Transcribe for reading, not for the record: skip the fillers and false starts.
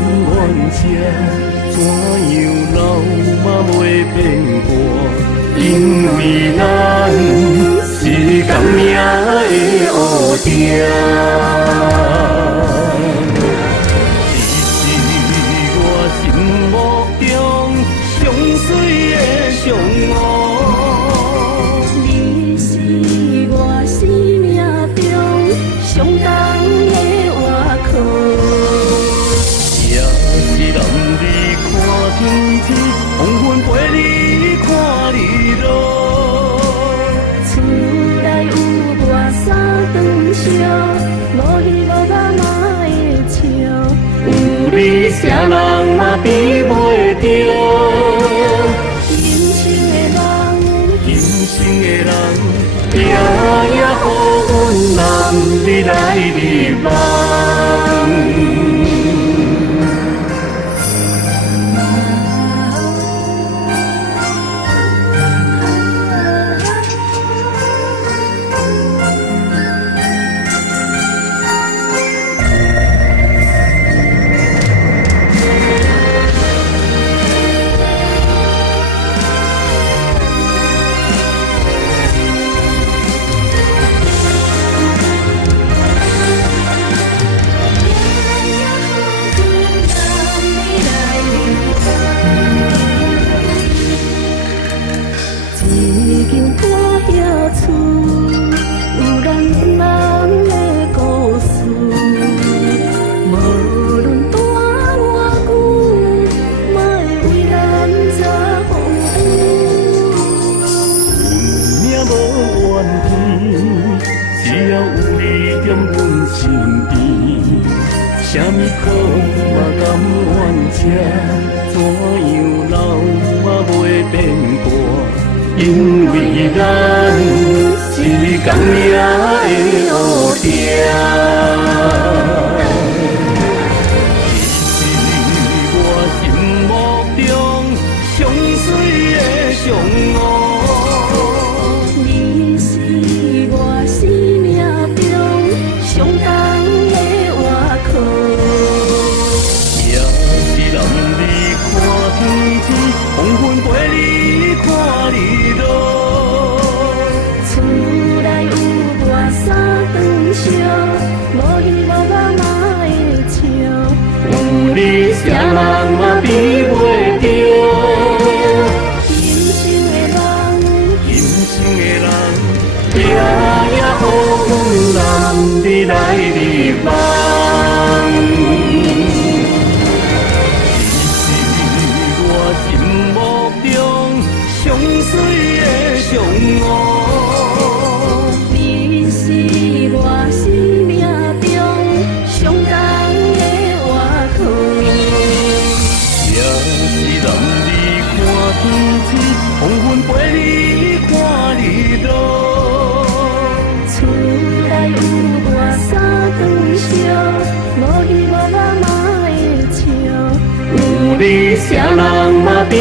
冤者，怎样老嘛袂变卦？因为咱是共命的乌定。你是我心目中上水的上乌，你是我生命中上重的活靠。也是男儿看天天，黄昏陪你看日落。厝内有我三顿烧，无鱼无肉嘛会笑。有你啥人嘛比袂着？今生的人，今生的人，夜夜予阮男儿来日梦。一间歌谣厝，有咱人的故事。无论大偌久，嘛会为咱擦风雨。命无怨天，只要有你踮阮身边，啥物苦嘛甘愿吃，怎样老嘛袂变卦？因为咱是共命的乌定。你是我心目中上水的上乌，你是我生命中上重的活靠。也是男儿看天天，黄昏陪你看日落。厝内有我三顿烧，无鱼无肉嘛会笑。有你啥人嘛比袂着？今生的人，今生的人，夜夜予阮男儿来日梦。你是我心目中上水的上乌，你是我生命中上重的活靠。也是男儿看天天，黄昏陪你看日落。厝内有我三顿烧，无鱼无肉嘛会笑。有你啥人嘛比